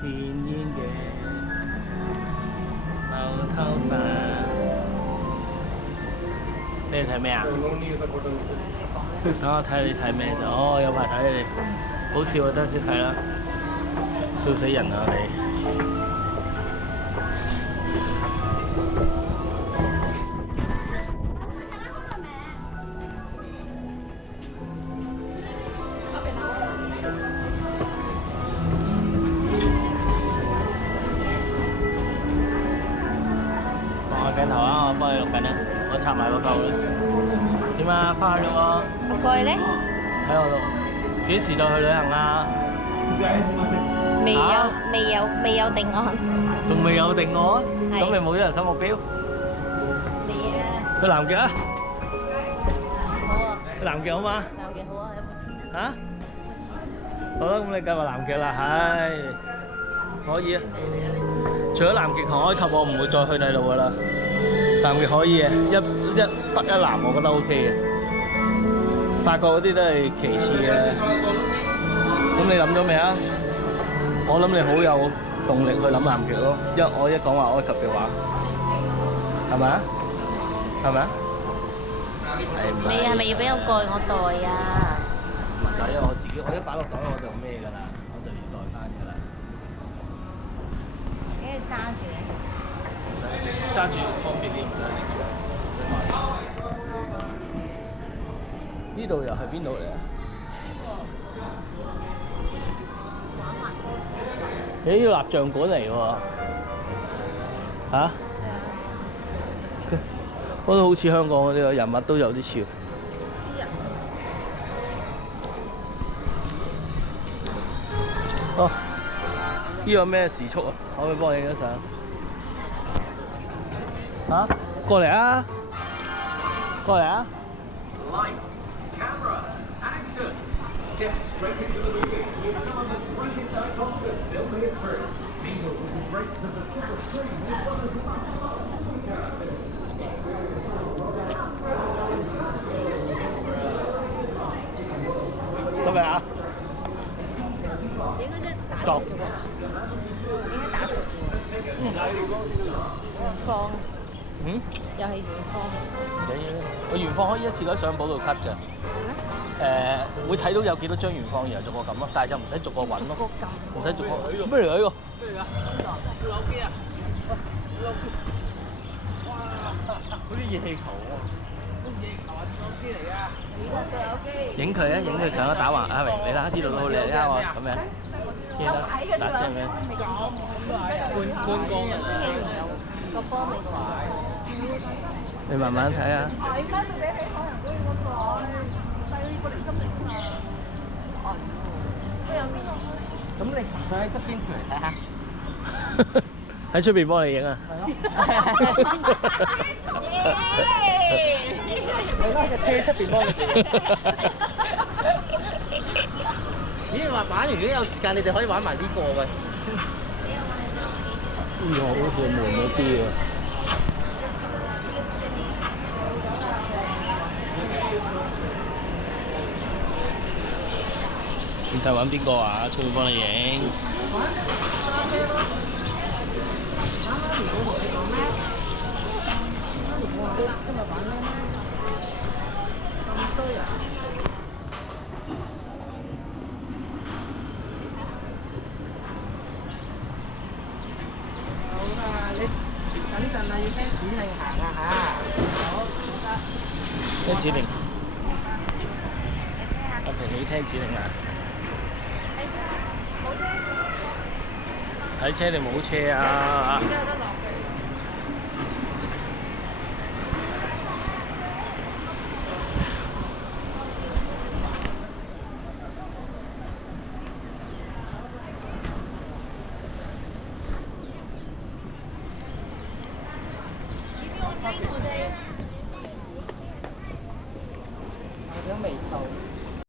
天然嘅冇頭髮。你哋睇咩啊？等我睇你睇咩就，哦有排睇你，好笑啊！等陣先睇啦，笑死人啊你！放個鏡頭啊！我幫你錄緊啊！我插埋個鳩啦。點啊？翻去咯喎！我過去咧，喺我度。幾時再去旅行啊？未有定案。仲未有定案？係咁你冇咗人生目標？未啊！去南極啊！好啊，去南極好嗎？南極好啊，有冇錢啊？嚇？好啦，咁你計劃南極啦，唉，可以啊。除咗南極同埃及，我唔會再去第度噶啦。南極可以嘅，一北一南，我覺得 OK 嘅。法國嗰啲都係其次嘅。咁你諗咗未啊？我諗你好有動力去諗南極咯，因為我一講話埃及嘅話，係咪啊？係咪啊？你係咪要俾我過我袋啊？唔使啊，我自己我一擺落袋我就咩㗎啦，我就要袋翻㗎啦。跟住揸住。揸住方便啲唔使拎住。呢度又係邊度嚟啊？咦，呢個蠟像館嚟喎。嚇？嗰度好似香港嗰啲人物都有啲似。哦，呢個咩時速啊？可唔可以幫我影一相？嚇？過嚟啊！過嚟啊！ Lights, camera, action! Step straight into the movies with some of the greatest icons of film history. Mingle with the breaks of the silver screen as well as the 得未啊？應該都打夠。應該打直遠方，嗯？又係遠方。我原放可以一次過喺相簿度 cut 嘅。會睇到有幾多張原放，然後逐個撳咯，但係就唔使逐個揾咯，唔使逐個。咩嚟㗎呢個？咩嚟㗎？老機啊！哇！好似熱氣球喎。熱氣球啊！老機嚟㗎。影佢啊！影佢相啊！打橫啊！明你啦，呢度都好靚啊！我咁樣。見啦，打車咁樣。觀光人啊！個波未過。你慢慢睇下。咁你想喺側邊條嚟睇下？喺出邊幫你影啊！我喺架車出邊幫你影。咦？話玩完如果有時間，你哋可以玩埋呢個嘅。呢個好似悶咗啲啊！你睇揾邊個啊？出面幫你影。好啦，你等陣啊，要聽指令行啊嚇。好，得。聽指令。我陪你聽指令啊！睇車定冇車啊？